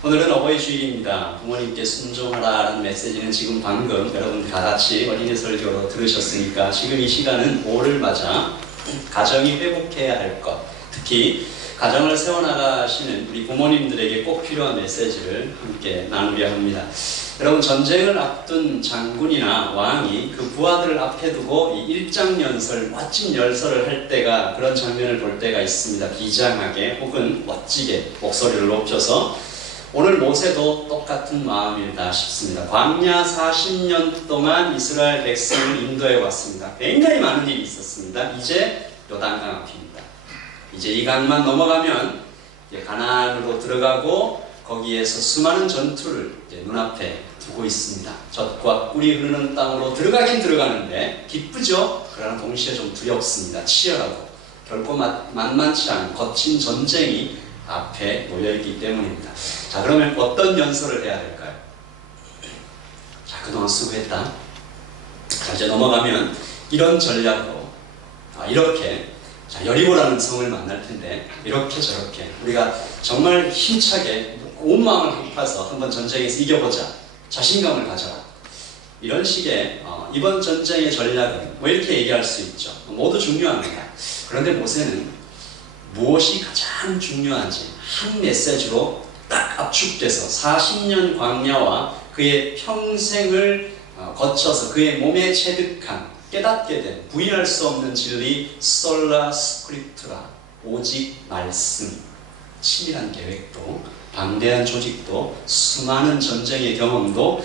오늘은 어버이 주일입니다. 부모님께 순종하라는 메시지는 지금 방금 여러분 다 같이 어린이 설교로 들으셨으니까 지금 이 시간은 5를 맞아 가정이 회복해야 할 것, 특히 가정을 세워나가시는 우리 부모님들에게 꼭 필요한 메시지를 함께 나누려 합니다. 여러분, 전쟁을 앞둔 장군이나 왕이 그 부하들을 앞에 두고 이 일장연설, 멋진 열설을 할 때가, 그런 장면을 볼 때가 있습니다. 비장하게 혹은 멋지게 목소리를 높여서. 오늘 모세도 똑같은 마음이다 싶습니다. 광야 40년 동안 이스라엘 백성을 인도해 왔습니다. 굉장히 많은 일이 있었습니다. 이제 요단강 앞입니다. 이제 이 강만 넘어가면 이제 가나안으로 들어가고 거기에서 수많은 전투를 이제 눈앞에 두고 있습니다. 젖과 꿀이 흐르는 땅으로 들어가긴 들어가는데 기쁘죠? 그러나 동시에 좀 두렵습니다. 치열하고 결코 만만치 않은 거친 전쟁이 앞에 놓여있기 때문입니다. 자, 그러면 어떤 연설을 해야 될까요? 자, 그동안 수고했다. 자, 이제 넘어가면 이런 전략으로 이렇게, 자, 여리고라는 성을 만날 텐데 이렇게 저렇게 우리가 정말 힘차게 온 마음을 합해서 한번 전쟁에서 이겨보자, 자신감을 가져라, 이런 식의 이번 전쟁의 전략은 뭐 이렇게 얘기할 수 있죠. 모두 중요합니다. 그런데 모세는 무엇이 가장 중요한지 한 메시지로 딱 압축돼서 40년 광야와 그의 평생을 거쳐서 그의 몸에 체득한, 깨닫게 된, 부인할 수 없는 진리, 솔라 스크립투라, 오직 말씀. 치밀한 계획도, 방대한 조직도, 수많은 전쟁의 경험도,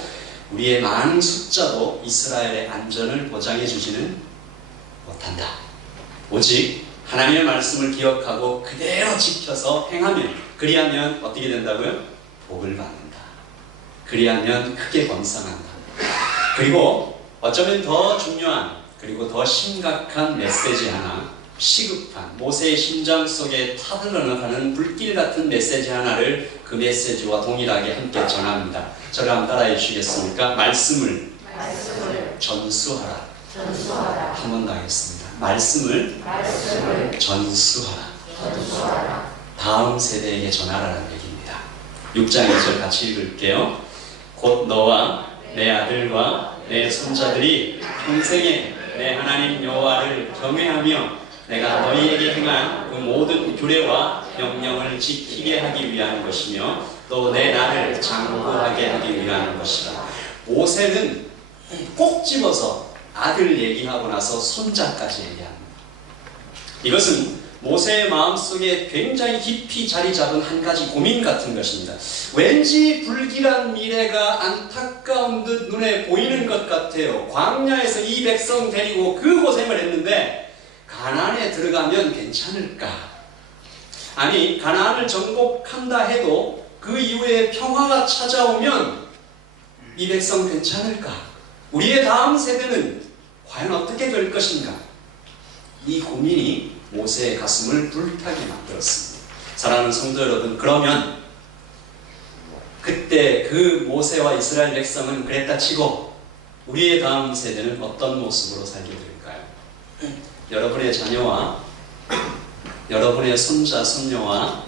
우리의 많은 숫자도 이스라엘의 안전을 보장해 주지는 못한다. 오직 하나님의 말씀을 기억하고 그대로 지켜서 행하면, 그리하면 어떻게 된다고요? 복을 받는다. 그리하면 크게 번성한다. 그리고 어쩌면 더 중요한, 그리고 더 심각한 메시지 하나, 시급한, 모세의 심장 속에 타들어가는 불길 같은 메시지 하나를 그 메시지와 동일하게 함께 전합니다. 저를 한번 따라해 주시겠습니까? 말씀을 전수하라. 한 번 더 하겠습니다. 말씀을 전수하라. 다음 세대에게 전하라는 얘기입니다. 6장 2절 같이 읽을게요. 곧 너와 내 아들과 내 손자들이 평생에 내 하나님 여호와를 경외하며 내가 너희에게 행한 그 모든 규례와 명령을 지키게 하기 위한 것이며 또 내 나를 장구하게 하기 위한 것이라. 모세는 꼭 집어서 아들 얘기하고 나서 손자까지 얘기합니다. 이것은 모세의 마음속에 굉장히 깊이 자리 잡은 한 가지 고민 같은 것입니다. 왠지 불길한 미래가 안타까운 듯 눈에 보이는 것 같아요. 광야에서 이 백성 데리고 그 고생을 했는데 가나안에 들어가면 괜찮을까? 아니, 가나안을 정복한다 해도 그 이후에 평화가 찾아오면 이 백성 괜찮을까? 우리의 다음 세대는 과연 어떻게 될 것인가? 이 고민이 모세의 가슴을 불타게 만들었습니다. 사랑하는 성도 여러분, 그러면 그때 그 모세와 이스라엘 백성은 그랬다 치고 우리의 다음 세대는 어떤 모습으로 살게 될까요? 여러분의 자녀와 여러분의 손자, 손녀와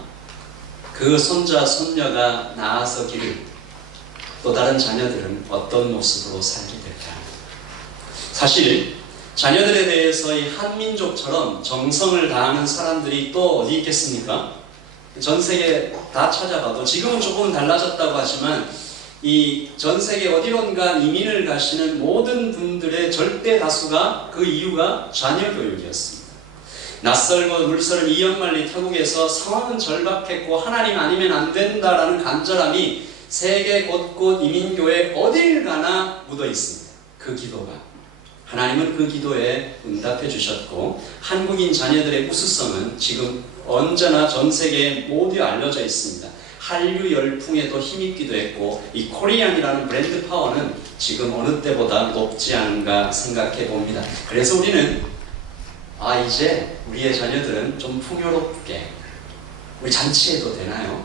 그 손자, 손녀가 나아서 기를 또 다른 자녀들은 어떤 모습으로 살게 될까요? 사실 자녀들에 대해서 이 한민족처럼 정성을 다하는 사람들이 또 어디 있겠습니까? 전 세계 다 찾아봐도 지금은 조금은 달라졌다고 하지만 이 전 세계 어디론가 이민을 가시는 모든 분들의 절대 다수가 그 이유가 자녀 교육이었습니다. 낯설고 물서른 2연말리 타국에서 상황은 절박했고 하나님 아니면 안 된다라는 간절함이 세계 곳곳 이민교회 어딜 가나 묻어 있습니다. 그 기도가. 하나님은 그 기도에 응답해 주셨고 한국인 자녀들의 우수성은 지금 언제나 전 세계에 모두 알려져 있습니다. 한류 열풍에도 힘입기도 했고 이 코리안이라는 브랜드 파워는 지금 어느 때보다 높지 않은가 생각해 봅니다. 그래서 우리는 이제 우리의 자녀들은 좀 풍요롭게 우리 잔치해도 되나요?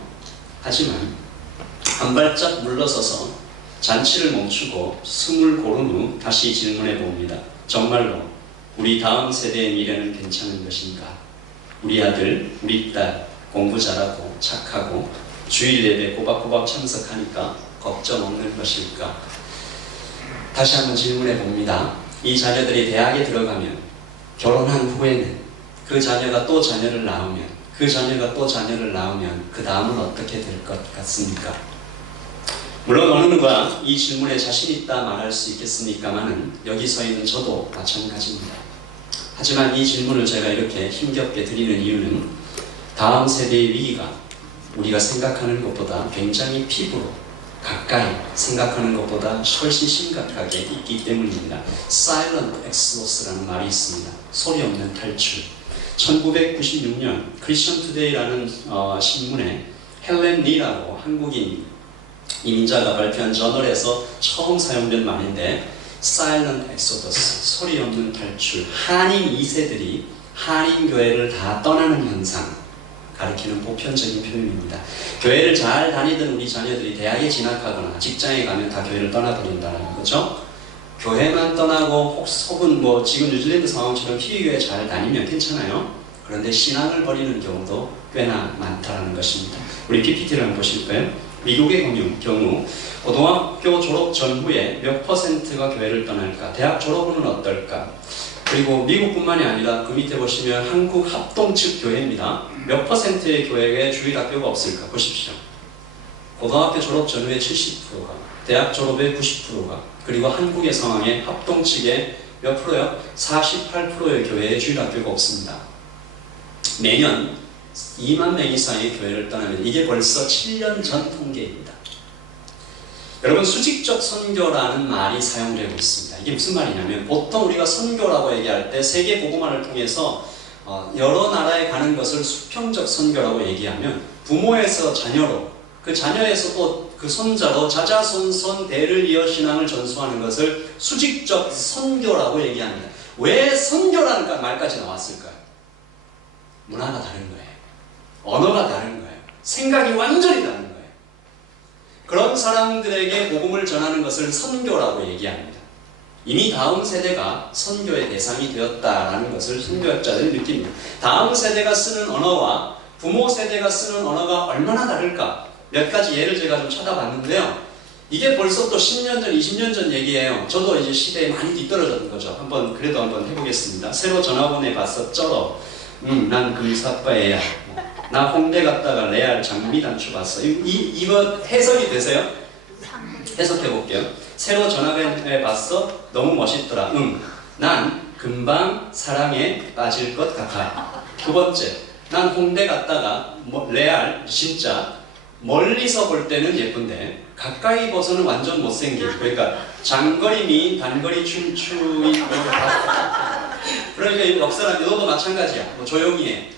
하지만 한 발짝 물러서서 잔치를 멈추고 숨을 고른 후 다시 질문해 봅니다. 정말로 우리 다음 세대의 미래는 괜찮은 것인가? 우리 아들, 우리 딸 공부 잘하고 착하고 주일 예배 꼬박꼬박 참석하니까 걱정 없는 것일까? 다시 한번 질문해 봅니다. 이 자녀들이 대학에 들어가면, 결혼한 후에는, 그 자녀가 또 자녀를 낳으면, 그 자녀가 또 자녀를 낳으면 그 다음은 어떻게 될 것 같습니까? 물론 어느 누가 이 질문에 자신 있다 말할 수 있겠습니까마는 여기 서 있는 저도 마찬가지입니다. 하지만 이 질문을 제가 이렇게 힘겹게 드리는 이유는 다음 세대의 위기가 우리가 생각하는 것보다 굉장히 피부로 가까이 생각하는 것보다 훨씬 심각하게 있기 때문입니다. Silent Exodus라는 말이 있습니다. 소리 없는 탈출. 1996년 크리스천 투데이라는 신문에 헬렌 리라고 한국인 이민자가 발표한 저널에서 처음 사용된 말인데 Silent Exodus, 소리 없는 탈출. 한인 2세들이 한인교회를 다 떠나는 현상 가리키는 보편적인 표현입니다. 교회를 잘 다니던 우리 자녀들이 대학에 진학하거나 직장에 가면 다 교회를 떠나버린다는 거죠. 교회만 떠나고 혹은 뭐 지금 뉴질랜드 상황처럼 희귀교회 잘 다니면 괜찮아요. 그런데 신앙을 버리는 경우도 꽤나 많다는 것입니다. 우리 PPT를 한번 보실까요? 미국의 경우 고등학교 졸업 전후에 몇 %가 교회를 떠날까? 대학 졸업 후는 어떨까? 그리고 미국뿐만이 아니라 그 밑에 보시면 한국 합동 측 교회입니다. 몇 %의 교회에 주일학교가 없을까? 보십시오. 고등학교 졸업 전후에 70%가, 대학 졸업에 90%가, 그리고 한국의 상황에 합동 측에 몇 프로요? 48%의 교회에 주일학교가 없습니다. 매년 2만 명 이상의 교회를 떠나면 이게 벌써 7년 전 통계입니다. 여러분, 수직적 선교라는 말이 사용되고 있습니다. 이게 무슨 말이냐면 보통 우리가 선교라고 얘기할 때 세계 복음화를 통해서 여러 나라에 가는 것을 수평적 선교라고 얘기하면 부모에서 자녀로, 그 자녀에서 또 그 손자로 자자손손 대를 이어 신앙을 전수하는 것을 수직적 선교라고 얘기합니다. 왜 선교라는 말까지 나왔을까요? 문화가 다른 거예요. 언어가 다른 거예요. 생각이 완전히 다른 거예요. 그런 사람들에게 복음을 전하는 것을 선교라고 얘기합니다. 이미 다음 세대가 선교의 대상이 되었다라는 것을 선교학자들이 느낍니다. 다음 세대가 쓰는 언어와 부모 세대가 쓰는 언어가 얼마나 다를까? 몇 가지 예를 제가 좀 찾아봤는데요. 이게 벌써 또 10년 전, 20년 전 얘기예요. 저도 이제 시대에 많이 뒤떨어졌는 거죠. 그래도 한번 해보겠습니다. 새로 전화번에 봤어, 쩔어. 난 금사빠예야. 나 홍대 갔다가 레알 장미단추 봤어. 이거 해석이 되세요? 해석해 볼게요. 새로 전화번에 봤어? 너무 멋있더라. 난 금방 사랑에 빠질 것 같아. 두 번째, 난 홍대 갔다가 레알 진짜 멀리서 볼 때는 예쁜데 가까이 봐서는 완전 못생긴. 그러니까 장거리 미인, 단거리 춤추인. 그러니까 이 옆사람이 너도 마찬가지야. 조용히 해.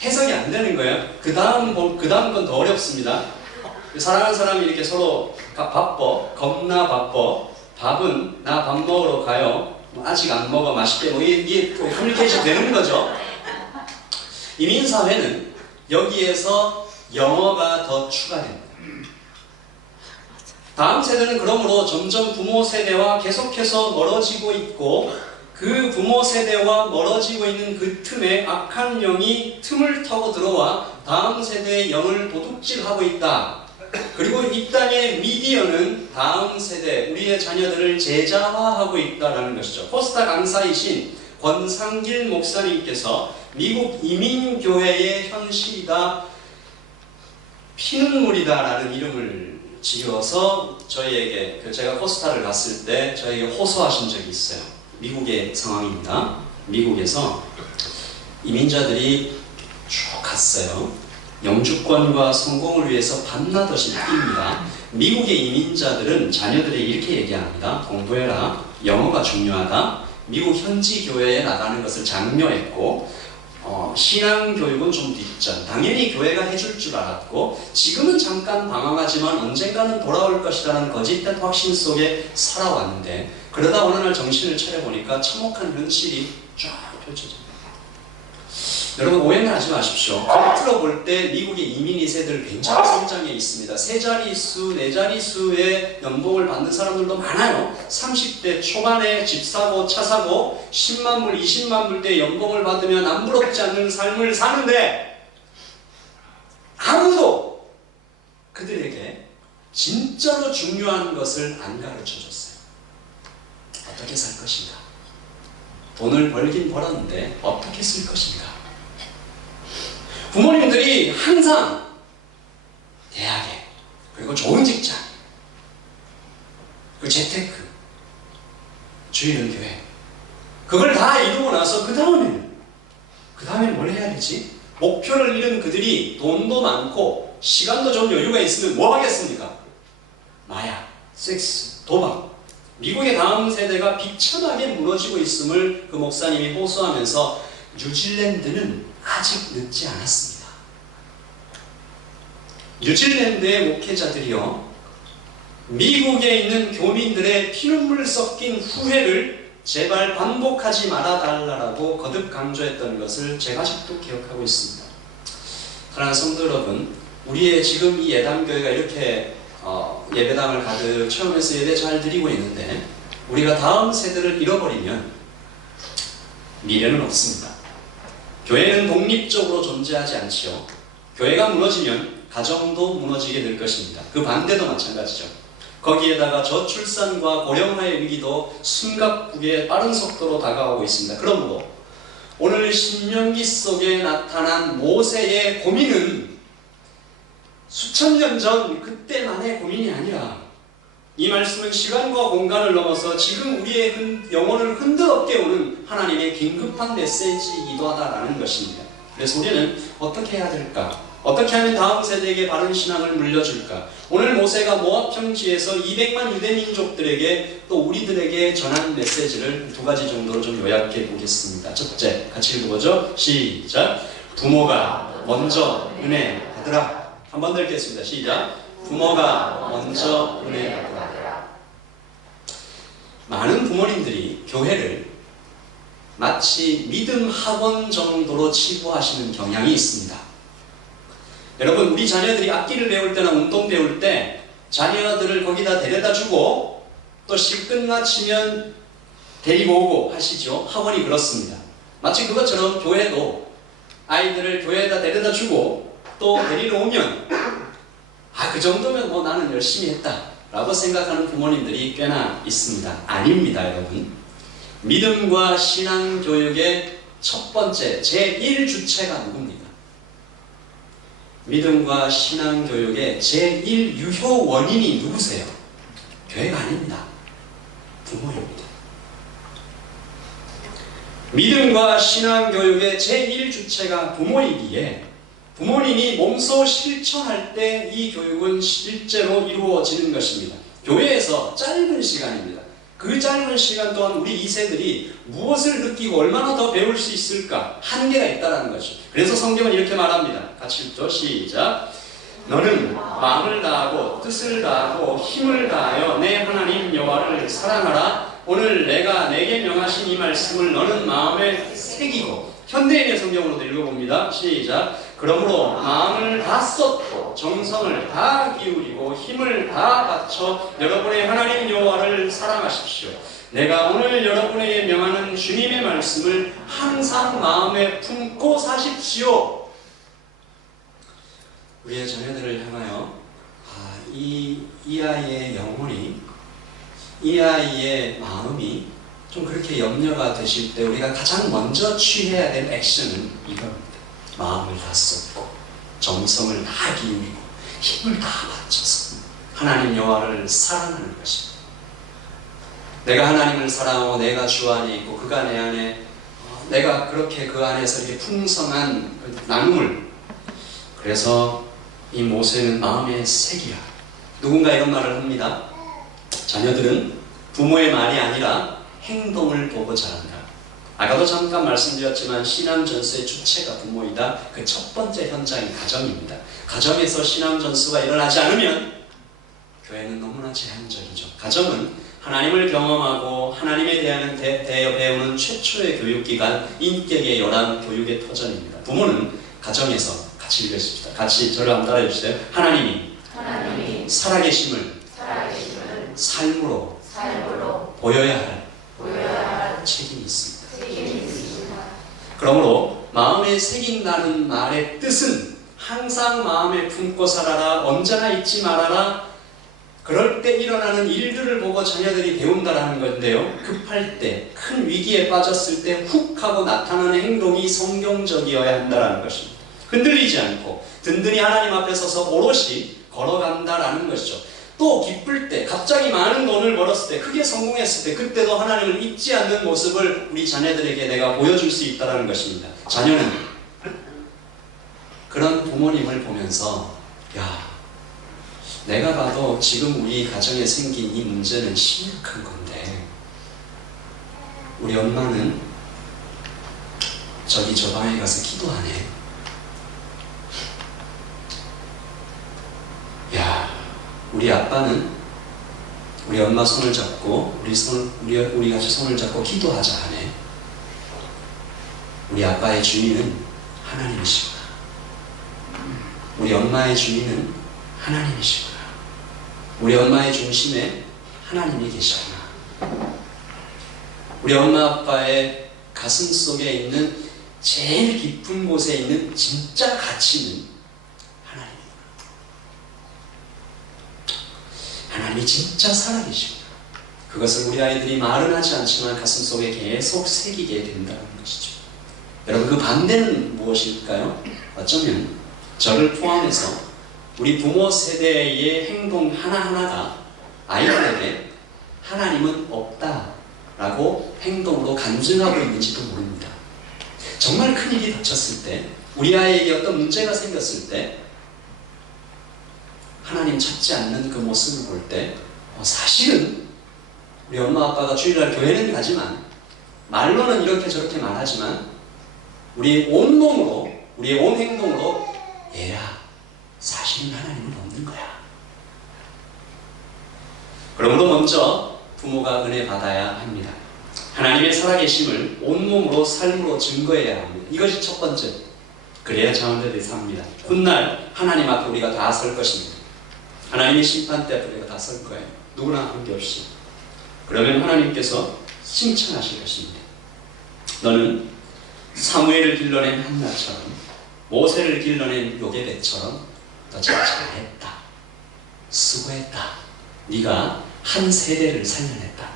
해석이 안 되는 거예요. 그 다음 건 더 어렵습니다. 사랑하는 사람이 이렇게 서로 바빠, 겁나 바빠. 밥은 나 밥 먹으러 가요. 아직 안 먹어, 맛있게. 이게 커뮤니케이션 되는 거죠. 이민사회는 여기에서 영어가 더 추가됩니다. 다음 세대는 그러므로 점점 부모 세대와 계속해서 멀어지고 있고, 그 부모 세대와 멀어지고 있는 그 틈에 악한 영이 틈을 타고 들어와 다음 세대의 영을 도둑질하고 있다. 그리고 이 땅의 미디어는 다음 세대, 우리의 자녀들을 제자화하고 있다는 것이죠. 포스타 강사이신 권상길 목사님께서 미국 이민교회의 현실이다, 피눈물이다라는 이름을 지어서 저희에게, 제가 포스타를 갔을 때 저에게 호소하신 적이 있어요. 미국의 상황입니다. 미국에서 이민자들이 쭉 갔어요. 영주권과 성공을 위해서 밤낮없이 뜁니다. 미국의 이민자들은 자녀들이 이렇게 얘기합니다. 공부해라. 영어가 중요하다. 미국 현지 교회에 나가는 것을 장려했고, 신앙교육은 좀 뒷전. 당연히 교회가 해줄 줄 알았고, 지금은 잠깐 방황하지만 언젠가는 돌아올 것이라는 거짓된 확신 속에 살아왔는데, 그러다 어느 날 정신을 차려보니까 참혹한 현실이 쫙 펼쳐집니다. 여러분, 오해는 하지 마십시오. 겉으로 볼 때 미국의 이민 2세들 굉장히 성장해 있습니다. 3자릿수, 4자릿수의 연봉을 받는 사람들도 많아요. 30대 초반에 집 사고 차 사고 10만 불, 20만 불대 연봉을 받으면 안 부럽지 않는 삶을 사는데, 아무도 그들에게 진짜로 중요한 것을 안 가르쳐줬어요. 어떻게 살 것인가? 돈을 벌긴 벌었는데 어떻게 쓸 것인가? 부모님들이 항상 대학에, 그리고 좋은 직장, 그 재테크, 주일은 교회, 그걸 다 이루고 나서 그 다음에는 뭘 해야 되지? 목표를 잃은 그들이 돈도 많고 시간도 좀 여유가 있으면 뭐 하겠습니까? 마약, 섹스, 도박. 미국의 다음 세대가 비참하게 무너지고 있음을 그 목사님이 호소하면서 뉴질랜드는 아직 늦지 않았습니다. 뉴질랜드의 목회자들이요, 미국에 있는 교민들의 피눈물 섞인 후회를 제발 반복하지 말아달라고 거듭 강조했던 것을 제가 아직도 기억하고 있습니다. 사랑하는 성도 여러분, 우리의 지금 이 예담교회가 이렇게 예배당을 가득 채우면서 예배 잘 드리고 있는데, 우리가 다음 세대를 잃어버리면 미래는 없습니다. 교회는 독립적으로 존재하지 않지요. 교회가 무너지면 가정도 무너지게 될 것입니다. 그 반대도 마찬가지죠. 거기에다가 저출산과 고령화의 위기도 숨가쁘게 빠른 속도로 다가오고 있습니다. 그러므로 오늘 신명기 속에 나타난 모세의 고민은 수천 년 전 그때만의 고민이 아니라, 이 말씀은 시간과 공간을 넘어서 지금 우리의 영혼을 흔들어 깨우는 하나님의 긴급한 메시지이기도 하다라는 것입니다. 그래서 우리는 어떻게 해야 될까? 어떻게 하면 다음 세대에게 바른 신앙을 물려줄까? 오늘 모세가 모압 평지에서 200만 유대 민족들에게 또 우리들에게 전한 메시지를 두 가지 정도로 좀 요약해 보겠습니다. 첫째, 같이 읽어보죠. 시작. 부모가 먼저 은혜 받으라. 한 번 더 읽겠습니다. 시작. 부모가 먼저 은혜 받으라. 많은 부모님들이 교회를 마치 믿음 학원 정도로 치부하시는 경향이 있습니다. 여러분, 우리 자녀들이 악기를 배울 때나 운동 배울 때 자녀들을 거기다 데려다 주고 또 시 끝마치면 데리고 오고 하시죠. 학원이 그렇습니다. 마치 그것처럼 교회도 아이들을 교회에다 데려다 주고 또 데리러 오면 그 정도면 뭐 나는 열심히 했다 라고 생각하는 부모님들이 꽤나 있습니다. 아닙니다, 여러분. 믿음과 신앙교육의 첫 번째 제1주체가 누굽니까? 믿음과 신앙교육의 제1유효 원인이 누구세요? 교회가 아닙니다. 부모입니다. 믿음과 신앙교육의 제1주체가 부모이기에 부모님이 몸소 실천할 때 이 교육은 실제로 이루어지는 것입니다. 교회에서 짧은 시간입니다. 그 짧은 시간 동안 우리 2세들이 무엇을 느끼고 얼마나 더 배울 수 있을까? 한계가 있다는 것이죠. 그래서 성경은 이렇게 말합니다. 같이 읽죠. 시작. 너는 마음을 다하고 뜻을 다하고 힘을 다하여 내 하나님 여호와를 사랑하라. 오늘 내가 내게 명하신 이 말씀을 너는 마음에 새기고. 현대인의 성경으로도 읽어봅니다. 시작. 그러므로 마음을 다 쏟고 정성을 다 기울이고 힘을 다 바쳐 여러분의 하나님 여호와를 사랑하십시오. 내가 오늘 여러분에게 명하는 주님의 말씀을 항상 마음에 품고 사십시오. 우리의 자녀들을 향하여 이 아이의 영혼이, 이 아이의 마음이 좀 그렇게 염려가 되실 때 우리가 가장 먼저 취해야 될 액션은 이겁니다. 마음을 다 쏟고 정성을 다 기울이고 힘을 다 바쳐서 하나님 여호와를 사랑하는 것입니다. 내가 하나님을 사랑하고 내가 주 안에 있고 그가 내 안에, 내가 그렇게 그 안에서 이렇게 풍성한 나눔을, 그래서 이 모세는 마음에 새기라. 누군가 이런 말을 합니다. 자녀들은 부모의 말이 아니라 행동을 보고 자란다. 아까도 잠깐 말씀드렸지만 신앙전수의 주체가 부모이다. 그 첫 번째 현장이 가정입니다. 가정에서 신앙전수가 일어나지 않으면 교회는 너무나 제한적이죠. 가정은 하나님을 경험하고 하나님에 대하여 배우는 최초의 교육기관, 인격의 열한 교육의 터전입니다. 부모는 가정에서, 같이 읽으십시다. 같이 저를 한번 따라해 주세요. 하나님이 살아계심을 삶으로 보여야 할 책임이 있습니다. 그러므로 마음에 새긴다는 말의 뜻은 항상 마음에 품고 살아라. 언제나 잊지 말아라. 그럴 때 일어나는 일들을 보고 자녀들이 배운다라는 건데요. 급할 때, 큰 위기에 빠졌을 때 훅 하고 나타나는 행동이 성경적이어야 한다는 것입니다. 흔들리지 않고 든든히 하나님 앞에 서서 오롯이 걸어간다라는 것이죠. 또 기쁠 때, 갑자기 많은 돈을 벌었을 때, 크게 성공했을 때, 그때도 하나님을 잊지 않는 모습을 우리 자녀들에게 내가 보여줄 수 있다는 것입니다. 자녀는 그런 부모님을 보면서 야, 내가 봐도 지금 우리 가정에 생긴 이 문제는 심각한 건데 우리 엄마는 저기 저 방에 가서 기도하네. 야, 우리 아빠는 우리 엄마 손을 잡고 우리 같이 손을 잡고 기도하자 하네. 우리 아빠의 주인은 하나님이시구나. 우리 엄마의 주인은 하나님이시구나. 우리 엄마의 중심에 하나님이 계시구나. 우리 엄마 아빠의 가슴 속에 있는 제일 깊은 곳에 있는 진짜 가치는 하나님이구나. 하나님이 진짜 살아계시구나. 그것을 우리 아이들이 말은 하지 않지만 가슴 속에 계속 새기게 된다는 것이죠. 여러분, 그 반대는 무엇일까요? 어쩌면 저를 포함해서 우리 부모 세대의 행동 하나하나가 아이들에게 하나님은 없다라고 행동으로 간증하고 있는지도 모릅니다. 정말 큰일이 닥쳤을 때, 우리 아이에게 어떤 문제가 생겼을 때 하나님 찾지 않는 그 모습을 볼 때 사실은 우리 엄마 아빠가 주일날 교회는 가지만 말로는 이렇게 저렇게 말하지만 우리의 온몸으로, 우리의 온 행동으로 얘야, 사실은 하나님은 없는 거야. 그러므로 먼저 부모가 은혜 받아야 합니다. 하나님의 살아계심을 온몸으로 삶으로 증거해야 합니다. 이것이 첫 번째. 그래야 자녀들이 삽니다. 훗날 하나님 앞에 우리가 다 설 것입니다. 하나님의 심판대 앞에 우리가 다 설 거예요. 누구나 관계없이. 그러면 하나님께서 칭찬하실 것입니다. 너는 사무엘을 길러낸 한나처럼, 모세를 길러낸 요게벳처럼 너 진짜 잘했다. 수고했다. 네가 한 세대를 살려냈다.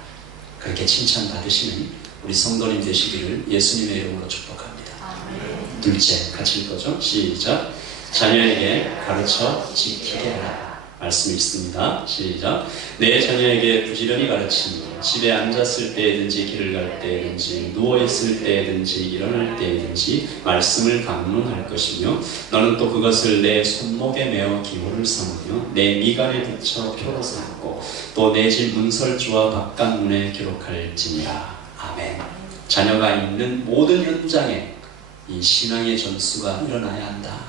그렇게 칭찬받으시는 우리 성도님 되시기를 예수님의 이름으로 축복합니다. 아멘. 둘째, 같이 읽어줘. 시작. 자녀에게 가르쳐 지키게 하라. 말씀이 있습니다. 시작. 내 자녀에게 부지런히 가르치니 집에 앉았을 때든지 길을 갈 때든지 누워있을 때든지 일어날 때든지 말씀을 강론할 것이며 너는 또 그것을 내 손목에 메어 기호를 삼으며 내 미간에 붙여 표로 삼고 또 내 집 문설주와 바깥문에 기록할지니라. 아멘. 자녀가 있는 모든 현장에 이 신앙의 전수가 일어나야 한다.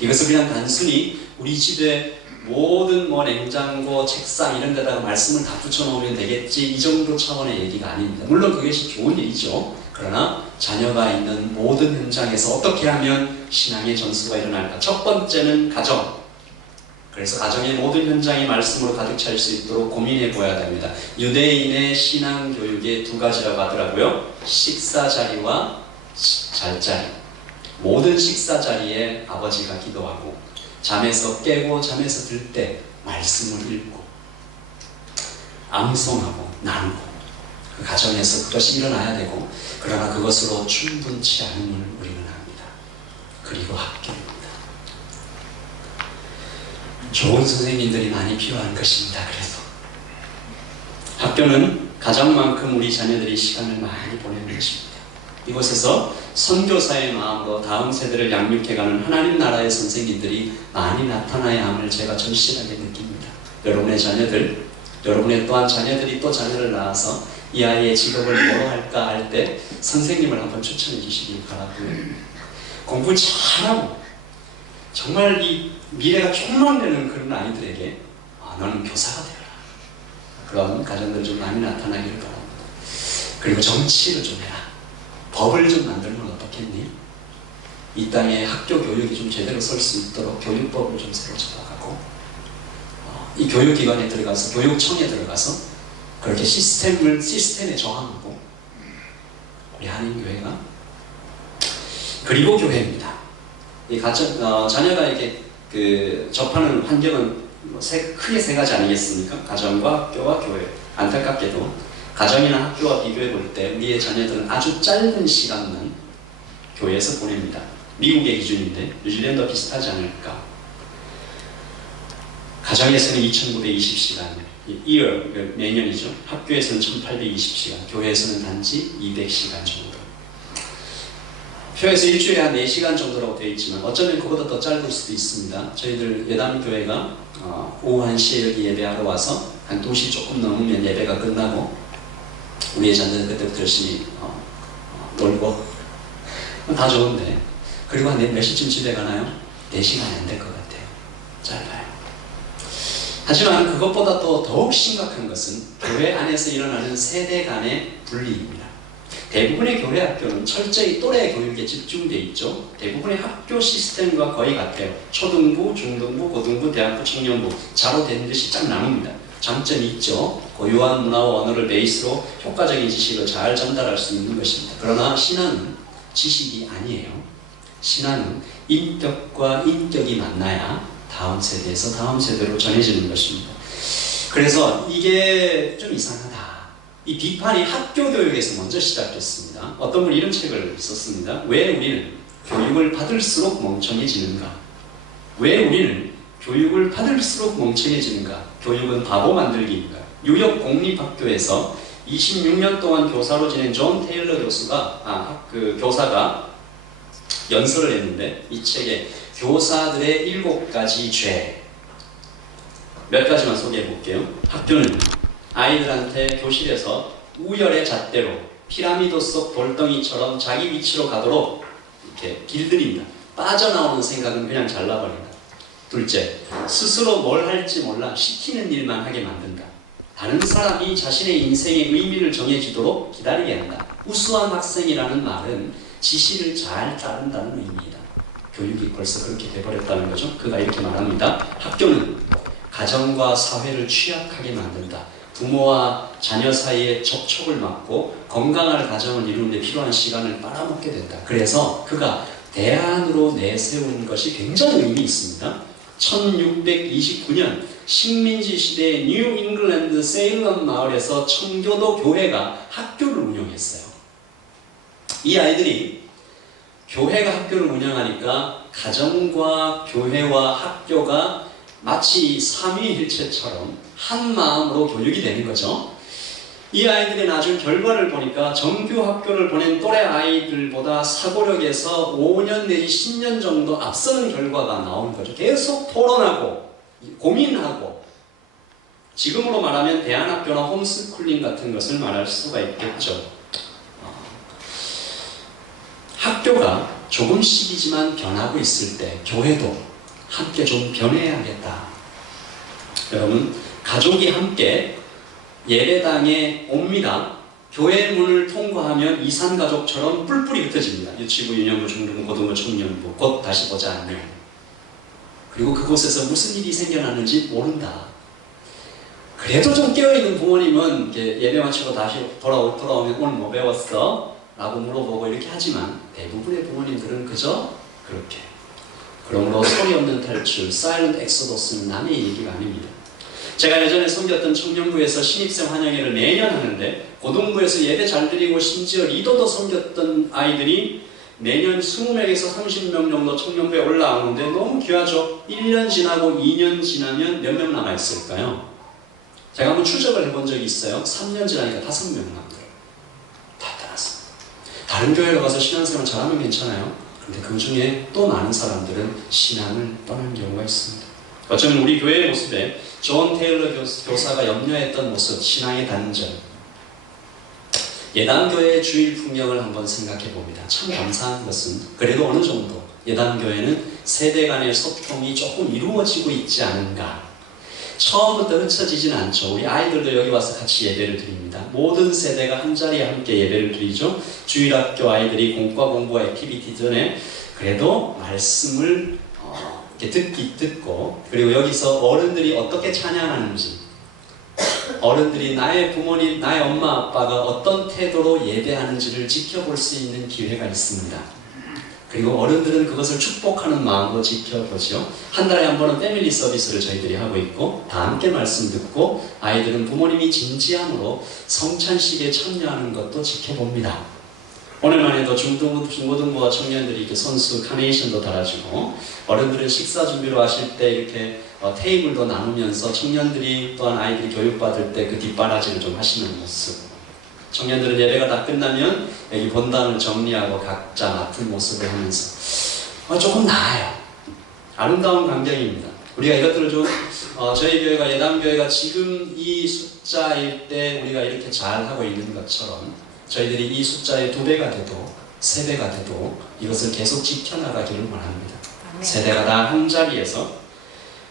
이것을 그냥 단순히 우리 집에 모든 냉장고, 책상 이런 데다가 말씀을 다 붙여놓으면 되겠지, 이 정도 차원의 얘기가 아닙니다. 물론 그것이 좋은 일이죠. 그러나 자녀가 있는 모든 현장에서 어떻게 하면 신앙의 전수가 일어날까? 첫 번째는 가정. 그래서 가정의 모든 현장이 말씀으로 가득 찰 수 있도록 고민해 보아야 됩니다. 유대인의 신앙 교육의 두 가지라고 하더라고요. 식사 자리와 잘자리. 모든 식사 자리에 아버지가 기도하고 잠에서 깨고 잠에서 들 때 말씀을 읽고 암송하고 나누고 그 가정에서 그것이 일어나야 되고, 그러나 그것으로 충분치 않음을 우리는 합니다. 그리고 학교입니다. 좋은 선생님들이 많이 필요한 것입니다. 그래도 학교는 가장만큼 우리 자녀들이 시간을 많이 보내는 것입니다. 이곳에서 선교사의 마음으로 다음 세대를 양육해가는 하나님 나라의 선생님들이 많이 나타나야 함을 제가 절실하게 느낍니다. 여러분의 자녀들, 여러분의 또한 자녀들이 또 자녀를 낳아서 이 아이의 직업을 뭐로 할까 할 때 선생님을 한번 추천해 주시기 바라고요. 공부 잘하고 정말 이 미래가 촉망되는 그런 아이들에게 너는 교사가 되어라. 그런 가정들 좀 많이 나타나기를 바랍니다. 그리고 정치를 좀 해라. 법을 좀 만들면 어떻겠니? 이 땅에 학교 교육이 좀 제대로 설 수 있도록 교육법을 좀 새로 잡아가고 이 교육기관에 들어가서, 교육청에 들어가서 그렇게 시스템에 저항하고 우리 한인교회가, 그리고 교회입니다. 이 자녀가 이렇게 접하는 환경은 크게 세 가지 아니겠습니까? 가정과 학교와 교회. 안타깝게도 가정이나 학교와 비교해 볼 때 우리의 자녀들은 아주 짧은 시간만 교회에서 보냅니다. 미국의 기준인데 뉴질랜드와 비슷하지 않을까? 가정에서는 2920시간, year, 매년이죠. 학교에서는 1820시간, 교회에서는 단지 200시간 정도. 표에서 일주일에 한 4시간 정도라고 되어 있지만 어쩌면 그보다 더 짧을 수도 있습니다. 저희들 예담교회가 오후 1시에 여기 예배하러 와서 한 2시 조금 넘으면 예배가 끝나고 우리의 자녀들 그때부터 열심히 놀고 다 좋은데, 그리고 한 몇 시쯤 집에 가나요? 4시간이 안 될 것 같아요. 짧아요. 하지만 그것보다 또 더욱 심각한 것은 교회 안에서 일어나는 세대 간의 분리입니다. 대부분의 교회 학교는 철저히 또래 교육에 집중되어 있죠. 대부분의 학교 시스템과 거의 같아요. 초등부, 중등부, 고등부, 대학부, 청년부 자로 된 듯이 쫙 나눕니다. 장점이 있죠. 고유한 문화와 언어를 베이스로 효과적인 지식을 잘 전달할 수 있는 것입니다. 그러나 신앙은 지식이 아니에요. 신앙은 인격과 인격이 만나야 다음 세대에서 다음 세대로 전해지는 것입니다. 그래서 이게 좀 이상하다. 이 비판이 학교 교육에서 먼저 시작됐습니다. 어떤 분이 이런 책을 썼습니다. 왜 우리는 교육을 받을수록 멍청해지는가? 왜 우리는 교육을 받을수록 멍청해지는가? 교육은 바보 만들기인가? 뉴욕 공립학교에서 26년 동안 교사로 지낸 존 테일러 교사가 연설을 했는데, 이 책에 교사들의 7가지 죄 몇 가지만 소개해 볼게요. 학교는 아이들한테 교실에서 우열의 잣대로 피라미드 속 돌덩이처럼 자기 위치로 가도록 이렇게 길들인다. 빠져나오는 생각은 그냥 잘라버린다. 둘째, 스스로 뭘 할지 몰라 시키는 일만 하게 만든다. 다른 사람이 자신의 인생의 의미를 정해지도록 기다리게 한다. 우수한 학생이라는 말은 지시를 잘 따른다는 의미이다. 교육이 벌써 그렇게 돼버렸다는 거죠. 그가 이렇게 말합니다. 학교는 가정과 사회를 취약하게 만든다. 부모와 자녀 사이의 접촉을 막고 건강한 가정을 이루는 데 필요한 시간을 빨아먹게 된다. 그래서 그가 대안으로 내세운 것이 굉장히 의미 있습니다. 1629년 식민지 시대의 뉴 잉글랜드 세일럼 마을에서 청교도 교회가 학교를 운영했어요. 이 아이들이 교회가 학교를 운영하니까 가정과 교회와 학교가 마치 삼위일체처럼 한 마음으로 교육이 되는 거죠. 이 아이들의 나중 결과를 보니까 정규 학교를 보낸 또래 아이들보다 사고력에서 5년 내지 10년 정도 앞서는 결과가 나오는 거죠. 계속 토론하고 고민하고, 지금으로 말하면 대안학교나 홈스쿨링 같은 것을 말할 수가 있겠죠. 학교가 조금씩이지만 변하고 있을 때 교회도 함께 좀 변해야겠다. 여러분, 가족이 함께 예배당에 옵니다. 교회 문을 통과하면 이산가족처럼 뿔뿔이 흩어집니다. 유치부, 유년부, 중등부, 고등부, 청년부. 곧 다시 보자 안녕. 그리고 그곳에서 무슨 일이 생겨났는지 모른다. 그래도 좀 깨어있는 부모님은 예배 마치고 다시 돌아오면 오늘 뭐 배웠어? 라고 물어보고 이렇게 하지만 대부분의 부모님들은 그저 그렇게. 그러므로 소리 없는 탈출, 사일런트 엑소더스는 남의 얘기가 아닙니다. 제가 예전에 섬겼던 청년부에서 신입생 환영회를 매년 하는데, 고등부에서 예배 잘 드리고 심지어 리더도 섬겼던 아이들이 매년 20명에서 30명 정도 청년부에 올라오는데 너무 귀하죠. 1년 지나고 2년 지나면 몇 명 남아있을까요? 제가 한번 추적을 해본 적이 있어요. 3년 지나니까 5명 남더라고요. 다 떠났어. 다른 교회로 가서 신앙생활 잘하면 괜찮아요. 근데 그 중에 또 많은 사람들은 신앙을 떠난 경우가 있습니다. 어쩌면 우리 교회의 모습에 존 테일러 교사가 염려했던 모습, 신앙의 단절. 예담교회의 주일 풍경을 한번 생각해 봅니다. 참 감사한 것은 그래도 어느 정도 예담교회는 세대 간의 소통이 조금 이루어지고 있지 않은가. 처음부터 흩어지진 않죠. 우리 아이들도 여기 와서 같이 예배를 드립니다. 모든 세대가 한자리에 함께 예배를 드리죠. 주일학교 아이들이 공과 공부 액티비티 전에 그래도 말씀을 이렇게 듣고, 그리고 여기서 어른들이 어떻게 찬양하는지, 어른들이 나의 부모님, 나의 엄마 아빠가 어떤 태도로 예배하는지를 지켜볼 수 있는 기회가 있습니다. 그리고 어른들은 그것을 축복하는 마음으로 지켜보죠. 한 달에 한 번은 패밀리 서비스를 저희들이 하고 있고 다 함께 말씀 듣고 아이들은 부모님이 진지함으로 성찬식에 참여하는 것도 지켜봅니다. 오늘만 해도 중고등부와 청년들이 이렇게 선수 카네이션도 달아주고 어른들은 식사 준비로 하실 때 이렇게 테이블도 나누면서 청년들이 또한 아이들이 교육받을 때 그 뒷바라지를 좀 하시는 모습, 청년들은 예배가 다 끝나면 여기 본당을 정리하고 각자 맡은 모습을 하면서 조금 나아요. 아름다운 광경입니다. 우리가 이것들을 좀 저희 교회가 예담교회가 지금 이 숫자일 때 우리가 이렇게 잘 하고 있는 것처럼 저희들이 이 숫자의 2배가 돼도 3배가 돼도 이것을 계속 지켜나가기를 원합니다. 세대가 다 한 자리에서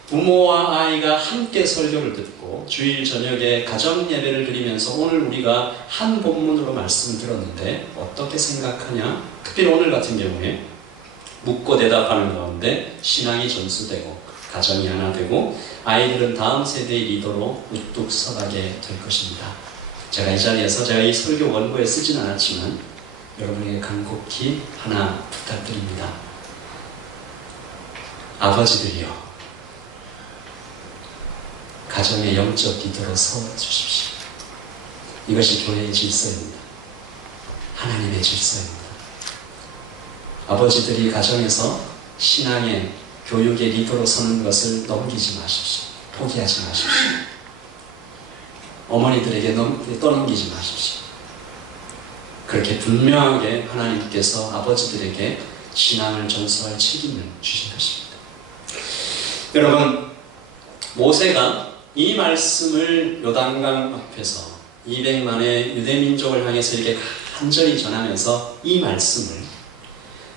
부모와 아이가 함께 설교를 듣고 주일 저녁에 가정 예배를 드리면서 오늘 우리가 한 본문으로 말씀을 들었는데 어떻게 생각하냐? 특별히 오늘 같은 경우에 묻고 대답하는 가운데 신앙이 전수되고 가정이 하나 되고 아이들은 다음 세대의 리더로 우뚝 서가게 될 것입니다. 제가 이 자리에서 제가 이 설교 원고에 쓰진 않았지만 여러분에게 간곡히 하나 부탁드립니다. 아버지들이요, 가정의 영적 리더로 서주십시오. 이것이 교회의 질서입니다. 하나님의 질서입니다. 아버지들이 가정에서 신앙의 교육의 리더로 서는 것을 넘기지 마십시오. 포기하지 마십시오. 어머니들에게 떠넘기지 마십시오. 그렇게 분명하게 하나님께서 아버지들에게 신앙을 전수할 책임을 주신 것입니다. 여러분, 모세가 이 말씀을 요단강 앞에서 200만의 유대민족을 향해서 이렇게 간절히 전하면서 이 말씀을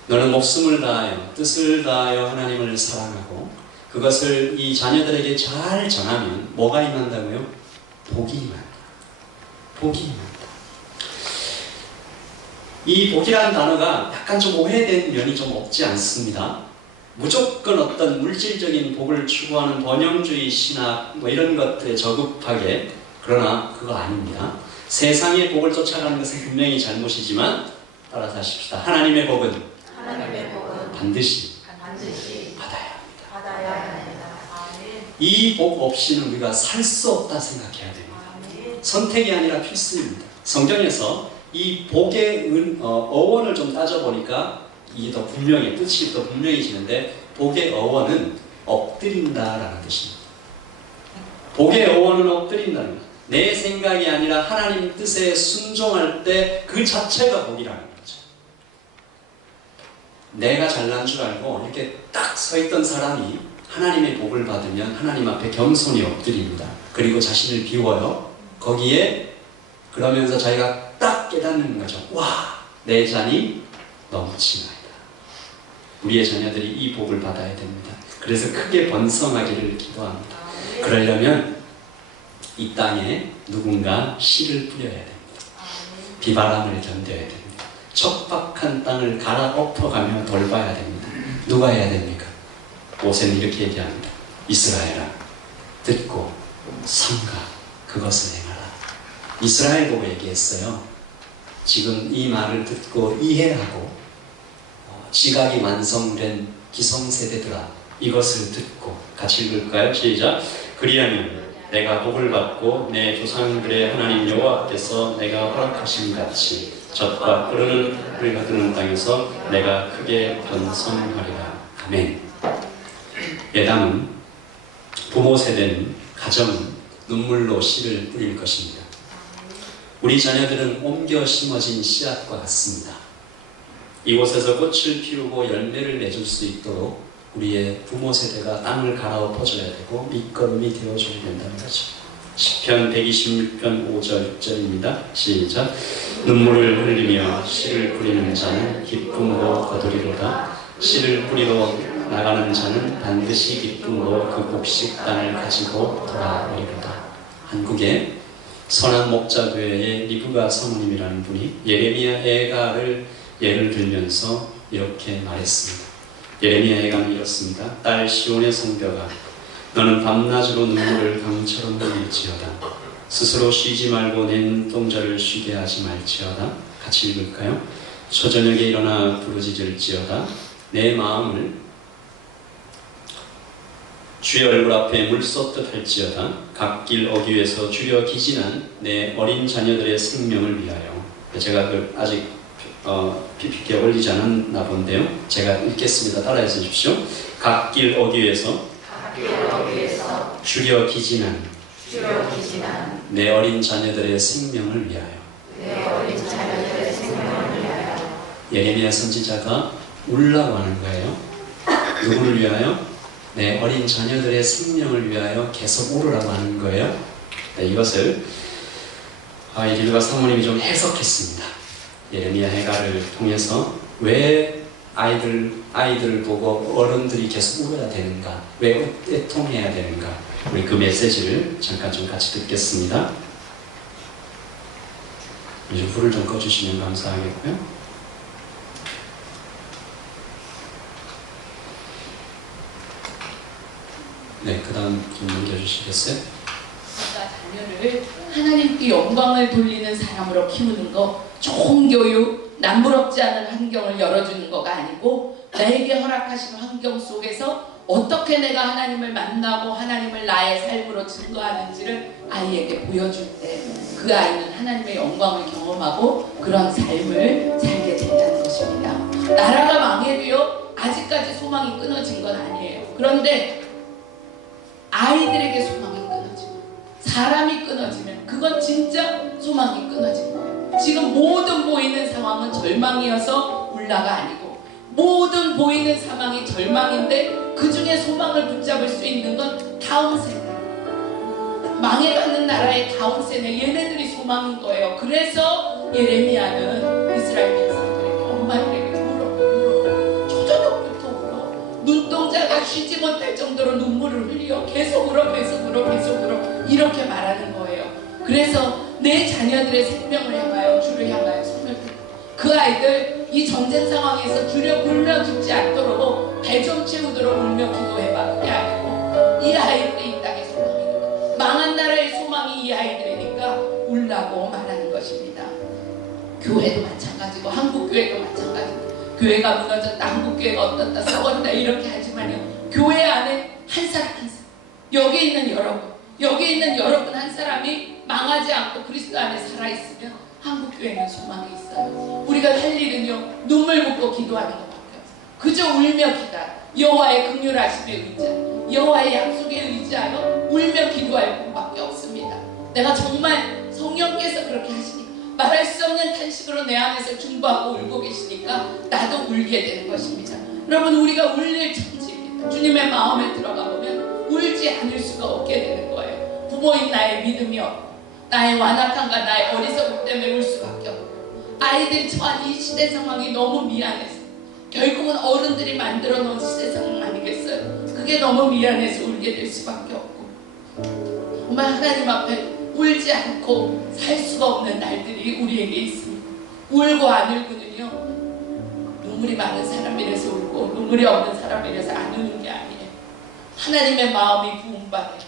너는 목숨을 다하여 뜻을 다하여 하나님을 사랑하고 그것을 이 자녀들에게 잘 전하면 뭐가 임한다고요? 복이 임한다. 복이 임한다. 이 복이라는 단어가 약간 좀 오해된 면이 좀 없지 않습니다. 무조건 어떤 물질적인 복을 추구하는 번영주의 신학 뭐 이런 것들에 저급하게, 그러나 그거 아닙니다. 세상의 복을 쫓아가는 것은 분명히 잘못이지만 따라서 하십시다. 하나님의 복은 반드시 받아야 합니다. 이 복 없이는 우리가 살 수 없다 생각해야 됩니다. 선택이 아니라 필수입니다. 성경에서 이 복의 어원을 좀 따져보니까 이게 더 분명히, 뜻이 더 분명해지는데 복의 어원은 엎드린다라는 뜻입니다. 복의 어원은 엎드린다는 것. 내 생각이 아니라 하나님 뜻에 순종할 때 그 자체가 복이라는 거죠. 내가 잘난 줄 알고 이렇게 딱 서 있던 사람이 하나님의 복을 받으면 하나님 앞에 겸손히 엎드립니다. 그리고 자신을 비워요. 거기에 그러면서 자기가 딱 깨닫는 거죠. 와, 내 잔이 넘치나이다. 우리의 자녀들이 이 복을 받아야 됩니다. 그래서 크게 번성하기를 기도합니다. 그러려면 이 땅에 누군가 씨를 뿌려야 됩니다. 비바람을 견뎌야 됩니다. 척박한 땅을 갈아엎어가며 돌봐야 됩니다. 누가 해야 됩니까? 모세는 이렇게 얘기합니다. 이스라엘아, 듣고 삼가 그것을 행하라. 이스라엘 보고 얘기했어요. 지금 이 말을 듣고 이해하고 지각이 완성된 기성세대들아, 이것을 듣고 같이 읽을까요? 시작. 그리하면 내가 복을 받고 내 조상들의 하나님 여호와께서 내가 허락하신 같이 젖과 끓는 물을 거두는 땅에서 내가 크게 번성하리라. 아멘. 예담은, 부모 세대는, 가정은 눈물로 씨를 뿌릴 것입니다. 우리 자녀들은 옮겨 심어진 씨앗과 같습니다. 이곳에서 꽃을 피우고 열매를 맺을 수 있도록 우리의 부모 세대가 땅을 갈아엎어줘야 되고 밑거름이 되어줘야 된다는 거죠. 시편 126편 5절 6절입니다. 시작. 눈물을 흘리며 씨를 뿌리는 자는 기쁨으로 거두리로다. 씨를 뿌리러 나가는 자는 반드시 기쁨으로 그 곡식 땅을 가지고 돌아오리로다. 한국의 선한 목자교회의 리브가 사모님이라는 분이 예레미야 애가를 예를 들면서 이렇게 말했습니다. 예레미야 애가는 이렇습니다. 딸 시온의 성벽아, 너는 밤낮으로 눈물을 강처럼 흘릴지어다. 스스로 쉬지 말고 내 눈동자를 쉬게 하지 말지어다. 같이 읽을까요? 초저녁에 일어나 부르짖을지어다 내 마음을 주의 얼굴 앞에 물 쏟듯 할지어다 갓길 어귀에서 주려 기진한 내 어린 자녀들의 생명을 위하여. 제가 아직 PPT에 올리지 않았나 본데요. 제가 읽겠습니다. 따라해 주십시오. 갓길 어귀에서 주려 기진한 내 어린 자녀들의 생명을 위하여. 예레미야 선지자가 울라고 하는 거예요. 누구를 위하여? 내 어린 자녀들의 생명을 위하여 계속 울으라고 하는 거예요. 네, 이것을 이들과 사모님이 좀 해석했습니다. 예레미야 해가를 통해서 왜 아이들을 보고 어른들이 계속 울어야 되는가, 왜 애통해야 되는가, 우리 그 메시지를 잠깐 좀 같이 듣겠습니다. 이제 불을 좀 꺼주시면 감사하겠고요. 네, 그 다음 좀 넘겨주시겠어요? 자녀를 하나님께 영광을 돌리는 사람으로 키우는 거, 좋은 교육, 남부럽지 않은 환경을 열어주는 거가 아니고 나에게 허락하신 환경 속에서 어떻게 내가 하나님을 만나고 하나님을 나의 삶으로 증거하는지를 아이에게 보여줄 때 그 아이는 하나님의 영광을 경험하고 그런 삶을 살게 된다는 것입니다. 나라가 망해도요, 아직까지 소망이 끊어진 건 아니에요. 그런데 아이들에게 소망이 끊어지면, 사람이 끊어지면 그건 진짜 소망이 끊어진 거예요. 지금 모든 보이는 상황은 절망이어서 울라가 아니고, 모든 보이는 상황이 절망인데 그 중에 소망을 붙잡을 수 있는 건 다음 세대, 망해가는 나라의 다음 세대, 얘네들이 소망인 거예요. 그래서 예레미야는 이스라엘 백성들에게, 엄마들에게 울어. 초저녁부터 울어. 눈동자가 쉬지 못할 정도로 눈물을 흘려 계속 울어, 계속 울어, 계속 울어, 이렇게 말하는 거예요. 그래서 내 자녀들의 생명을 향하여, 주를 향하여 손을 들고, 그 아이들 이 전쟁 상황에서 주려 굶어 죽지 않도록 배 좀 채우도록 울며 기도해봐. 그게 아니고 이 아이들이 이 땅에 소망이, 망한 나라의 소망이 이 아이들이니까 울라고 말하는 것입니다. 교회도 마찬가지고 한국교회도 마찬가지고, 교회가 무너졌다, 한국교회가 어떻다, 썩었다 이렇게 하지만요, 교회 안에 한 사람 한 사람, 여기 있는 여러분 한 사람이 망하지 않고 그리스도 안에 살아있으면 한국교회는 소망이 있어요. 우리가 할 일은요, 눈물 붓고 기도하는 것밖에 없어요. 그저 울며 기도하라. 여호와의 긍휼하심에 의지하여, 여호와의 약속에 의지하여 울며 기도할 뿐밖에 없습니다. 내가 정말 성령께서 그렇게 하시니까, 말할 수 없는 탄식으로 내 안에서 중보하고 울고 계시니까 나도 울게 되는 것입니다. 여러분, 우리가 울릴 천지입니다. 주님의 마음에 들어가 보면 울지 않을 수가 없게 되는 거예요. 부모인 나의 믿음이 없고, 나의 완악함과 나의 어리석음 때문에 울 수밖에 없고, 아이들이 처한 이 시대 상황이 너무 미안해서, 결국은 어른들이 만들어 놓은 시대 상황 아니겠어요? 그게 너무 미안해서 울게 될 수밖에 없고, 정말 하나님 앞에 울지 않고 살 수가 없는 날들이 우리에게 있습니다. 울고 안 울고는요, 눈물이 많은 사람이라서 울고 눈물이 없는 사람이라서 안 우는 게 아니에요. 하나님의 마음이 부음받아요.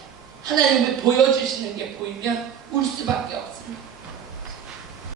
하나님을 보여주시는 게 보이면 울 수밖에 없습니다.